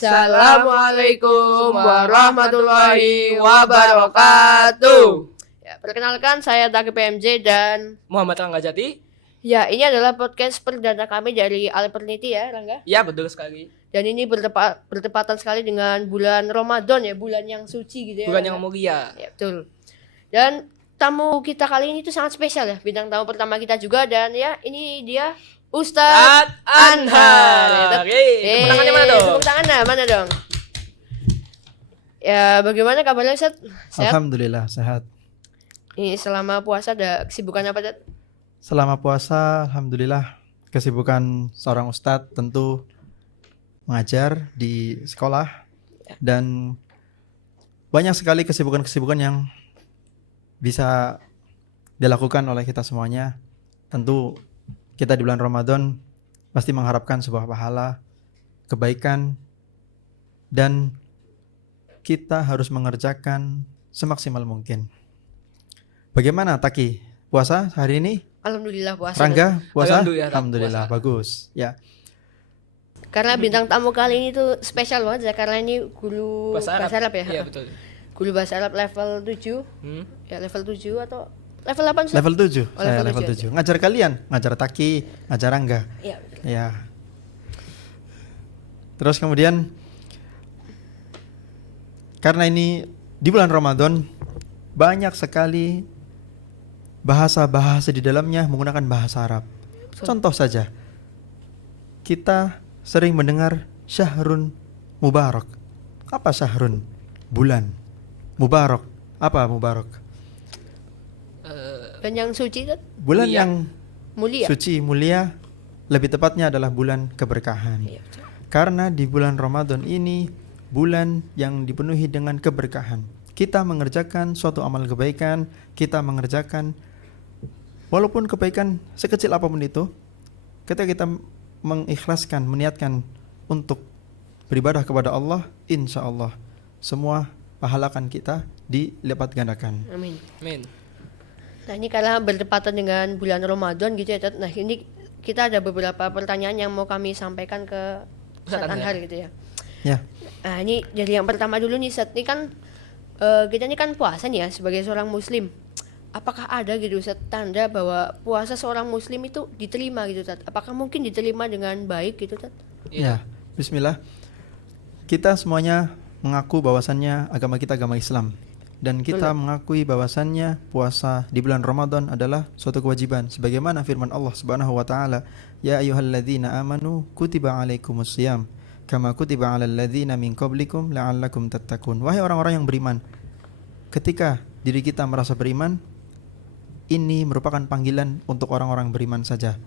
Assalamualaikum warahmatullahi wabarakatuh. Ya, perkenalkan saya Taki PMJ dan Muhammad Rangga Jati. ya ini adalah podcast perdana kami dari Alpernity ya Rangga. Ya, betul sekali. Dan ini bertepatan sekali dengan bulan Ramadan ya, bulan yang suci gitu ya. Bukan Rangga? yang mulia. Ya betul. Dan tamu kita kali ini tuh sangat spesial ya, bintang tamu pertama kita juga, dan ya ini dia Ustadz Anhar. Tepuk tangannya mana dong? Tepuk tangan mana dong? Ya bagaimana kabarnya Ustadz? Sehat? Alhamdulillah sehat. Ini selama puasa ada kesibukan apa Ustadz? Selama puasa alhamdulillah kesibukan seorang ustadz tentu mengajar di sekolah dan banyak sekali kesibukan-kesibukan yang bisa dilakukan oleh kita semuanya. Tentu kita di bulan Ramadan pasti mengharapkan sebuah pahala, kebaikan, dan kita harus mengerjakan semaksimal mungkin. Bagaimana Taki? Puasa hari ini? Alhamdulillah puasa. Rangga, puasa? Alhamdulillah, bagus. Ya. Karena bintang tamu kali ini tuh spesial banget ya, karena ini guru bahasa Arab ya. Iya, betul. Guru bahasa Arab level 7. Ya level 7 atau level 8 Ustadz? Level 7. Oh, Saya level level 7 7. Ngajar kalian, ngajar Taki, ngajar Rangga. Iya. Ya. Terus kemudian karena ini di bulan Ramadan banyak sekali bahasa-bahasa di dalamnya menggunakan bahasa Arab. Contoh saja, kita sering mendengar syahrun mubarak. Apa syahrun? Bulan. Mubarak. Apa mubarak? Dan yang suci Ustadz? Bulan Mulia. yang Mulia. suci, mulia. Lebih tepatnya adalah bulan keberkahan. Iya, betul. Karena di bulan Ramadan ini bulan yang dipenuhi dengan keberkahan. Kita mengerjakan suatu amal kebaikan, kita mengerjakan walaupun kebaikan sekecil apapun itu, ketika kita mengikhlaskan, meniatkan untuk beribadah kepada Allah, insya Allah semua pahala akan kita dilipat gandakan. Amin. Amin. Nah ini karena bertepatan dengan bulan Ramadan gitu ya Ustadz. Nah ini kita ada beberapa pertanyaan yang mau kami sampaikan ke Ustadz Anhar gitu ya. Ya, Nah ini dari yang pertama dulu nih Ustadz, ini kan kita ini kan puasa nih ya sebagai seorang muslim. Apakah ada gitu Ustadz tanda bahwa puasa seorang muslim itu diterima gitu Ustadz? Apakah mungkin diterima dengan baik gitu Ustadz? ya. Bismillah. Kita semuanya mengaku bahwasannya agama kita agama Islam. Dan kita mengakui bahwasannya puasa di bulan Ramadan adalah suatu kewajiban sebagaimana firman Allah Subhanahu wa taala, ya ayyuhalladzina amanu kutiba alaikumusiyam kama kutiba alal ladzina min qablikum la'allakum tattaqun. Wahai orang-orang yang beriman, ketika diri kita merasa beriman, ini merupakan panggilan untuk orang-orang beriman saja.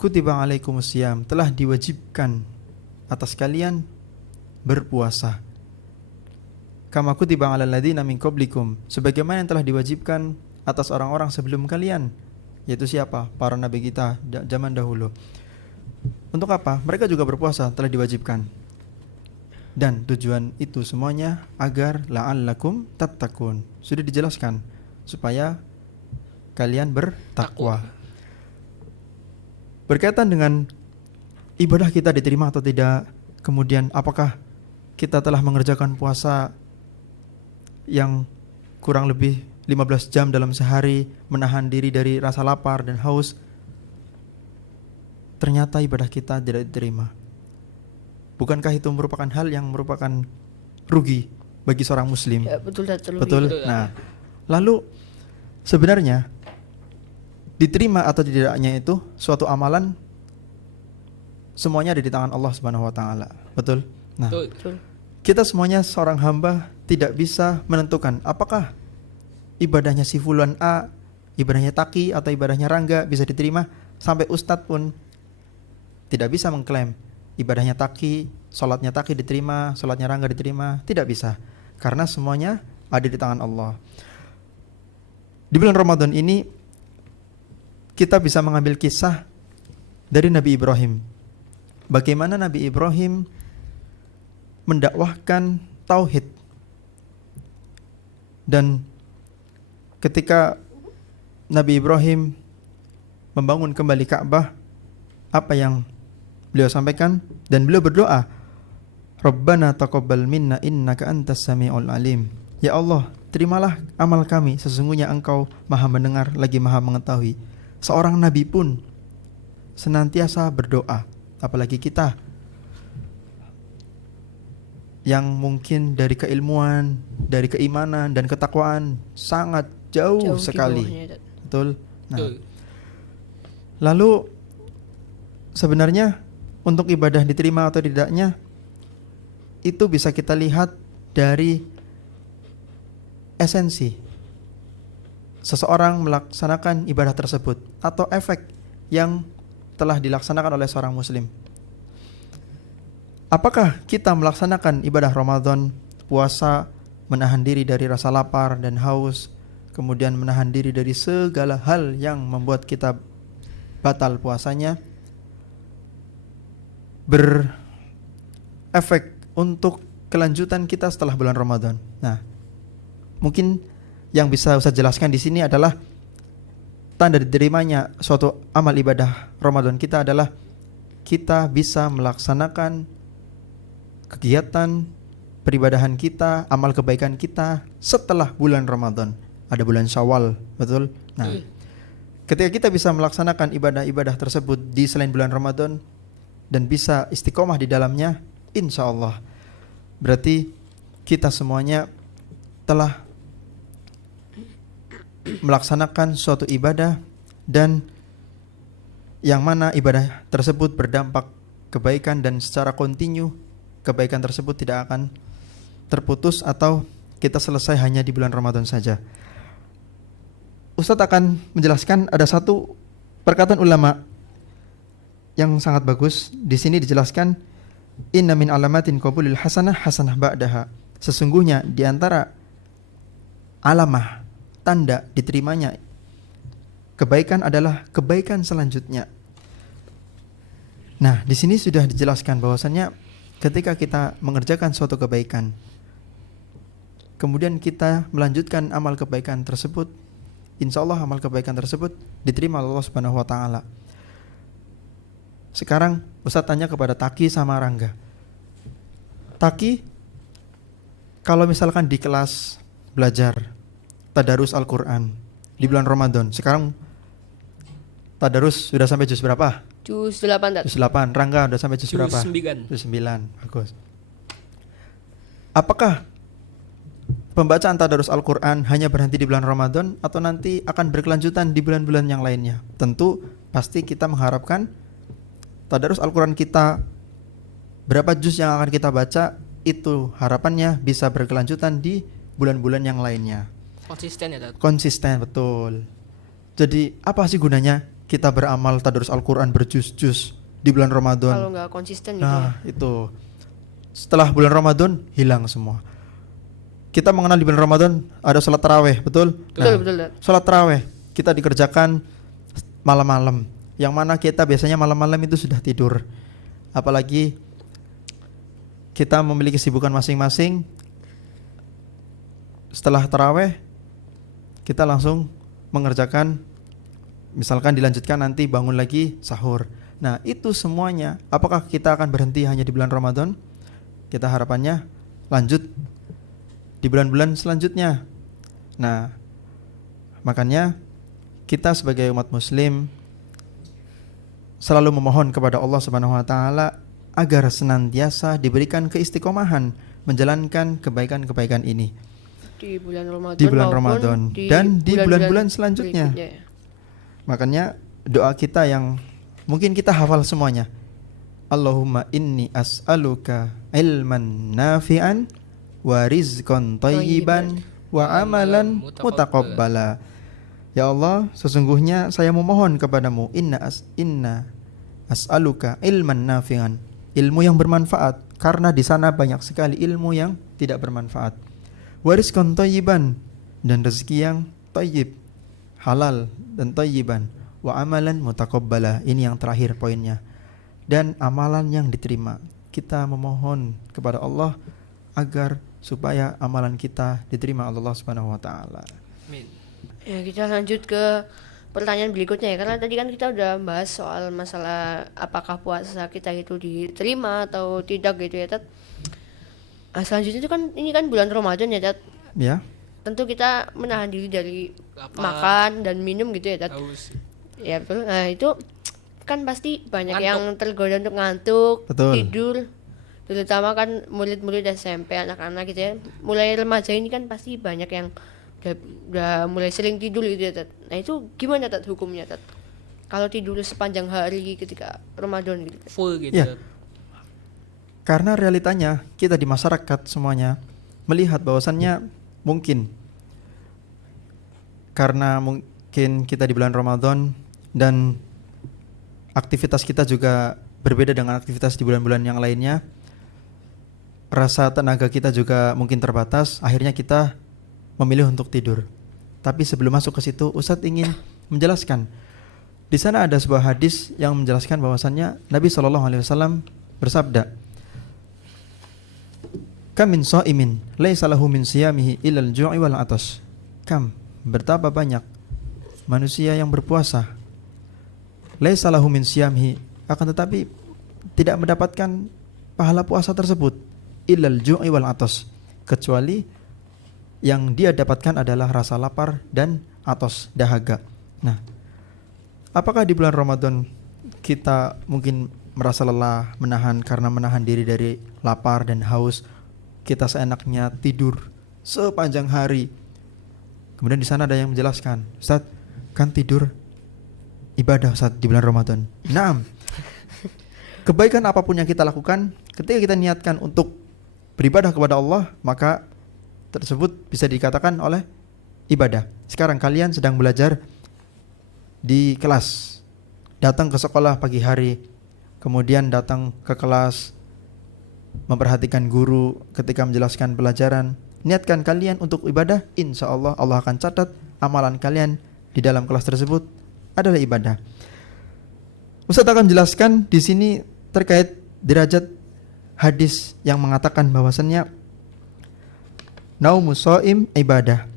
Kutiba alaikumusiyam, telah diwajibkan atas kalian berpuasa. Kama kutiba alal ladzina min qablikum, sebagaimana yang telah diwajibkan atas orang-orang sebelum kalian, yaitu siapa? Para nabi kita zaman dahulu. Untuk apa? Mereka juga berpuasa, telah diwajibkan. Dan tujuan itu semuanya agar la'allakum tattaqun. Sudah dijelaskan supaya kalian bertakwa. Berkaitan dengan ibadah kita diterima atau tidak, kemudian apakah kita telah mengerjakan puasa yang kurang lebih 15 jam dalam sehari, menahan diri dari rasa lapar dan haus, ternyata ibadah kita tidak diterima. Bukankah itu merupakan hal yang merupakan rugi bagi seorang muslim? Ya betul Ustadz. Betul. Nah, lalu sebenarnya diterima atau tidaknya itu suatu amalan semuanya ada di tangan Allah Subhanahu wa taala. Betul? Nah, Betul. kita semuanya seorang hamba tidak bisa menentukan apakah ibadahnya si fulan A, ibadahnya Taki atau ibadahnya Rangga bisa diterima. Sampai ustadz pun tidak bisa mengklaim ibadahnya Taki, sholatnya Taki diterima, sholatnya Rangga diterima. Tidak bisa, karena semuanya ada di tangan Allah. Di bulan Ramadan ini kita bisa mengambil kisah dari Nabi Ibrahim. Bagaimana Nabi Ibrahim mendakwahkan tauhid. Dan ketika Nabi Ibrahim membangun kembali Ka'bah, apa yang beliau sampaikan? Dan beliau berdoa, Rabbana taqabbal minna innaka antas samiul alim. Ya Allah, terimalah amal kami, sesungguhnya Engkau Maha mendengar lagi Maha mengetahui. Seorang nabi pun senantiasa berdoa, apalagi kita yang mungkin dari keilmuan, dari keimanan dan ketakwaan sangat jauh Jauh di sekali. bawahnya, Ustaz. Betul. Nah, Betul. lalu sebenarnya untuk ibadah diterima atau tidaknya itu bisa kita lihat dari esensi seseorang melaksanakan ibadah tersebut atau efek yang telah dilaksanakan oleh seorang muslim. Apakah kita melaksanakan ibadah Ramadan, puasa, menahan diri dari rasa lapar dan haus, kemudian menahan diri dari segala hal yang membuat kita batal puasanya, berefek untuk kelanjutan kita setelah bulan Ramadan. Nah, mungkin yang bisa Ustaz jelaskan di sini adalah tanda diterimanya suatu amal ibadah Ramadan kita adalah kita bisa melaksanakan kegiatan peribadahan kita, amal kebaikan kita setelah bulan Ramadan. Ada bulan Syawal, betul? Nah, ketika kita bisa melaksanakan ibadah-ibadah tersebut di selain bulan Ramadan dan bisa istiqomah di dalamnya, insya Allah berarti kita semuanya telah melaksanakan suatu ibadah dan yang mana ibadah tersebut berdampak kebaikan dan secara kontinu kebaikan tersebut tidak akan terputus atau kita selesai hanya di bulan Ramadan saja. Ustadz akan menjelaskan ada satu perkataan ulama yang sangat bagus. Di sini dijelaskan inna min alamatin qabulil hasanah hasanah ba'daha. Sesungguhnya di antara alamah tanda diterimanya kebaikan adalah kebaikan selanjutnya. Nah, di sini sudah dijelaskan bahwasannya ketika kita mengerjakan suatu kebaikan, kemudian kita melanjutkan amal kebaikan tersebut, insya Allah amal kebaikan tersebut diterima oleh Allah Subhanahu Wa Taala. Sekarang Ustaz tanya kepada Taki sama Rangga. Taki, kalau misalkan di kelas belajar tadarus Al-Quran di bulan Ramadan, sekarang tadarus sudah sampai juz berapa? Juz 8, Tat. Juz 8. Rangga udah sampai juz berapa? 9. Juz 9. Bagus. Apakah pembacaan tadarus Al-Quran hanya berhenti di bulan Ramadan atau nanti akan berkelanjutan di bulan-bulan yang lainnya? Tentu pasti kita mengharapkan tadarus Al-Quran kita berapa juz yang akan kita baca itu harapannya bisa berkelanjutan di bulan-bulan yang lainnya. Konsisten ya, Tat? Konsisten, betul. Jadi apa sih gunanya kita beramal tadarus Al-Quran berjuz-juz di bulan Ramadan? Kalau nggak konsisten gitu ya. Nah, itu setelah bulan Ramadan hilang semua. Kita mengenal di bulan Ramadan ada sholat taraweh, betul? Betul, Tat. Sholat taraweh kita dikerjakan malam-malam, yang mana kita biasanya malam-malam itu sudah tidur. Apalagi kita memiliki kesibukan masing-masing. Setelah taraweh kita langsung mengerjakan, misalkan dilanjutkan nanti bangun lagi sahur. Nah, itu semuanya apakah kita akan berhenti hanya di bulan Ramadan? Kita harapannya lanjut di bulan-bulan selanjutnya. Nah, makanya kita sebagai umat muslim selalu memohon kepada Allah Subhanahu wa taala agar senantiasa diberikan keistiqomahan menjalankan kebaikan-kebaikan ini Di bulan Ramadan, di bulan maupun Ramadan dan di bulan-bulan selanjutnya. berikutnya. Makanya doa kita yang mungkin kita hafal semuanya. Allahumma inni as'aluka ilman nafi'an wa rizqan thayyiban wa amalan mutaqabbala. Ya Allah, sesungguhnya saya memohon kepadamu inna as'aluka ilman nafi'an, ilmu yang bermanfaat, karena di sana banyak sekali ilmu yang tidak bermanfaat. Wa rizqan thayyiban, dan rezeki yang thayyib, halal dan thayyiban, wa amalan mutaqabbala, ini yang terakhir poinnya, dan amalan yang diterima. Kita memohon kepada Allah agar supaya amalan kita diterima oleh Allah Subhanahu wa taala. Amin. Ya, kita lanjut ke pertanyaan berikutnya ya, karena tadi kan kita udah bahas soal masalah apakah puasa kita itu diterima atau tidak gitu ya Tat. Nah, selanjutnya itu kan ini kan bulan Ramadan ya Tat. Ya. Tentu kita menahan diri dari Lapar. makan dan minum gitu ya Tat. Haus. Ya betul. Nah itu kan pasti banyak Ngantuk. yang tergoda untuk ngantuk, Betul. tidur. Terutama kan murid-murid SMP, anak-anak gitu ya. Mulai remaja ini kan pasti banyak yang udah mulai sering tidur gitu ya Tat. Nah itu gimana Tat hukumnya Tat? Kalau tidur sepanjang hari ketika Ramadan gitu Tat. Full gitu. Ya. Karena realitanya kita di masyarakat semuanya melihat bahwasannya mungkin karena mungkin kita di bulan Ramadan dan aktivitas kita juga berbeda dengan aktivitas di bulan-bulan yang lainnya, rasa tenaga kita juga mungkin terbatas, akhirnya kita memilih untuk tidur. Tapi sebelum masuk ke situ, Ustadz ingin menjelaskan. Di sana ada sebuah hadis yang menjelaskan bahwasannya Nabi SAW bersabda, "Kam min sha'imin laisa lahu min siyamihi illal ju'i wal 'atash." Kam, betapa banyak manusia yang berpuasa, laisa lahu min siyamihi, akan tetapi tidak mendapatkan pahala puasa tersebut, illal ju'i wal 'atash, kecuali yang dia dapatkan adalah rasa lapar dan atos, dahaga. Nah, apakah di bulan Ramadan kita mungkin merasa lelah, karena menahan diri dari lapar dan haus, kita seenaknya tidur sepanjang hari. Kemudian di sana ada yang menjelaskan, Ustaz, kan tidur ibadah Ustaz di bulan Ramadan. Naam. Kebaikan apapun yang kita lakukan, ketika kita niatkan untuk beribadah kepada Allah, maka tersebut bisa dikatakan oleh ibadah. Sekarang kalian sedang belajar di kelas, datang ke sekolah pagi hari, kemudian datang ke kelas, memperhatikan guru ketika menjelaskan pelajaran. Niatkan kalian untuk ibadah, insya Allah Allah akan catat amalan kalian di dalam kelas tersebut adalah ibadah. Ustaz akan jelaskan di sini terkait derajat hadis yang mengatakan bahwasannya naumus shaim ibadah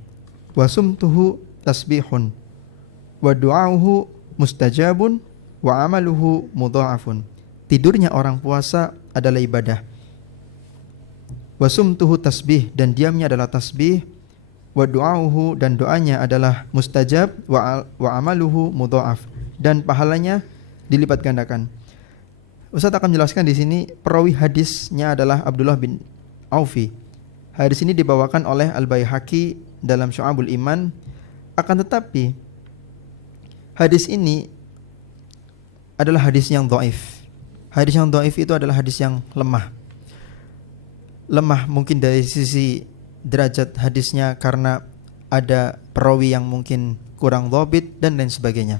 wa sumtuhu tasbihun wa du'auhu mustajabun wa amaluhu mudha'afun. Tidurnya orang puasa adalah ibadah. Wa sumtuhu tasbih, dan diamnya adalah tasbih. Wa du'auhu, dan doanya adalah mustajab. Wa amaluhu mudha'af, dan pahalanya dilipat gandakan. Ustaz akan menjelaskan di sini perawi hadisnya adalah Abdullah bin Aufi. Hadis ini dibawakan oleh Al-Baihaqi dalam Syu'abul Iman. Akan tetapi hadis ini adalah hadis yang dhaif. Hadis yang dhaif itu adalah hadis yang lemah. Lemah mungkin dari sisi derajat hadisnya karena ada perawi yang mungkin kurang dhabit dan lain sebagainya.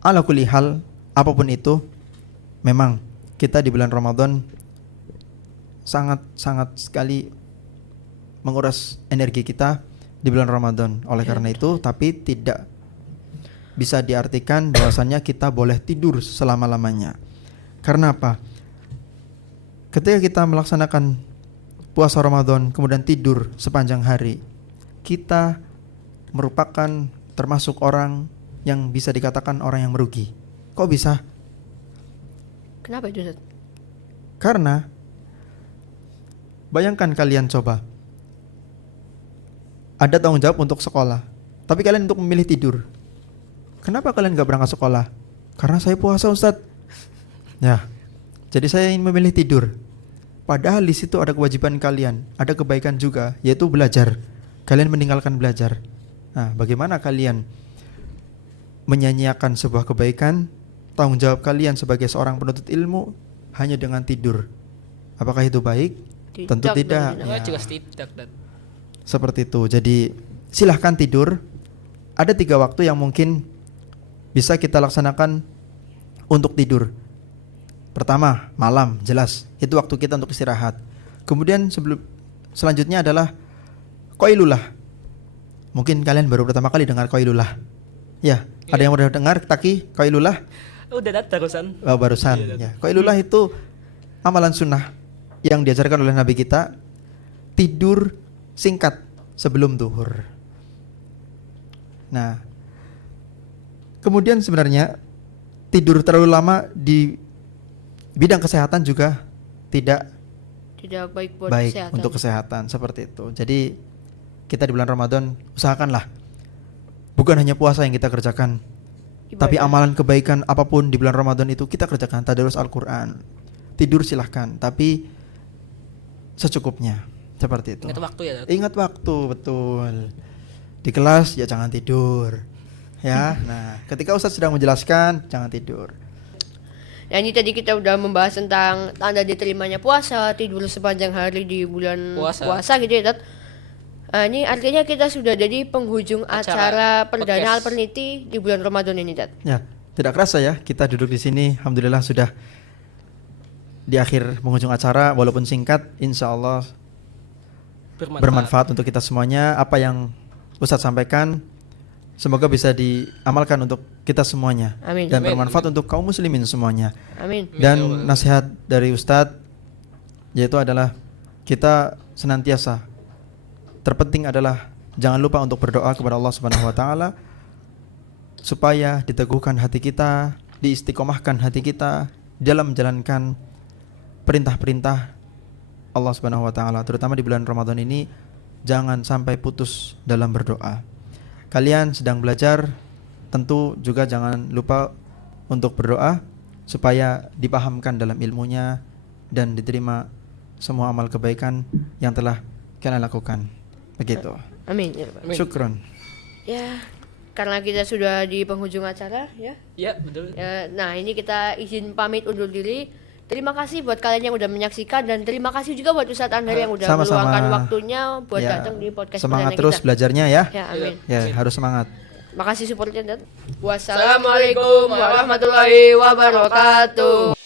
Ala kulli hal, apapun itu, memang kita di bulan Ramadan sangat sekali menguras energi kita di bulan Ramadan. Oleh karena itu, tapi tidak bisa diartikan bahwasannya kita boleh tidur selama-lamanya. Karena apa? Ketika kita melaksanakan puasa Ramadan kemudian tidur sepanjang hari, kita merupakan termasuk orang yang bisa dikatakan orang yang merugi. Kok bisa? Kenapa itu Ustaz? Karena bayangkan kalian coba, ada tanggung jawab untuk sekolah, tapi kalian untuk memilih tidur. Kenapa kalian gak berangkat sekolah? Karena saya puasa Ustadz. Ya, jadi saya ingin memilih tidur. Padahal di situ ada kewajiban kalian, ada kebaikan juga, yaitu belajar. Kalian meninggalkan belajar. Nah, bagaimana kalian menyanyiakan sebuah kebaikan, tanggung jawab kalian sebagai seorang penuntut ilmu hanya dengan tidur? Apakah itu baik? Tentu tidak. Oh, Ya. jelas tidak dan Seperti itu. Jadi silahkan tidur. Ada 3 waktu yang mungkin bisa kita laksanakan untuk tidur. Pertama, malam, jelas. Itu waktu kita untuk istirahat. Kemudian selanjutnya adalah qailulah. Mungkin kalian baru pertama kali dengar qailulah. Ya, ada yang udah dengar Taki qailulah? udah datang terusan. Oh, barusan. Ya. Qailulah itu amalan sunnah yang diajarkan oleh Nabi kita, tidur singkat sebelum zuhur. Nah, Kemudian sebenarnya tidur terlalu lama di bidang kesehatan juga tidak Tidak baik buat baik kesehatan. untuk kesehatan, seperti itu. Jadi kita di bulan Ramadan usahakanlah bukan hanya puasa yang kita kerjakan, tapi Ibadah. amalan kebaikan apapun di bulan Ramadan itu kita kerjakan. Tadarus Al-Quran, tidur silahkan, tapi secukupnya, seperti itu. Ingat waktu ya, Dad. Ingat waktu, betul. Di kelas ya jangan tidur, ya. Nah, ketika Ustadz sedang menjelaskan jangan tidur. Ya, ini tadi kita udah membahas tentang tanda diterimanya puasa, tidur sepanjang hari di bulan puasa gitu ya, Tat. Ini artinya kita sudah jadi penghujung acara perdana podcast. Al-Perniti di bulan Ramadan ini, Tat. Ya, tidak kerasa ya kita duduk di sini. Alhamdulillah sudah di akhir penghujung acara, walaupun singkat, insya Allah bermanfaat untuk kita semuanya. Apa yang Ustadz sampaikan semoga bisa diamalkan untuk kita semuanya. Amin. Dan Amin. bermanfaat untuk kaum muslimin semuanya. Amin. Dan nasihat dari Ustadz yaitu adalah kita senantiasa, terpenting adalah jangan lupa untuk berdoa kepada Allah Subhanahu wa taala supaya diteguhkan hati kita, diistiqomahkan hati kita dalam menjalankan perintah-perintah Allah Subhanahu wa taala, terutama di bulan Ramadan ini. Jangan sampai putus dalam berdoa. Kalian sedang belajar, tentu juga jangan lupa untuk berdoa supaya dipahamkan dalam ilmunya dan diterima semua amal kebaikan yang telah kalian lakukan. Begitu. Amin. Ya, Pak. Amin. Syukron. Ya, karena kita sudah di penghujung acara ya. Ya, betul. Ya, nah, ini kita izin pamit undur diri. Terima kasih buat kalian yang udah menyaksikan dan terima kasih juga buat Ustadz Andar yang udah Sama-sama. meluangkan waktunya buat Ya, datang di podcast semangat perdana terus kita. belajarnya ya. Ya, amin. Ya, harus semangat. Makasih supportnya, Dan. Wassalamualaikum warahmatullahi wabarakatuh.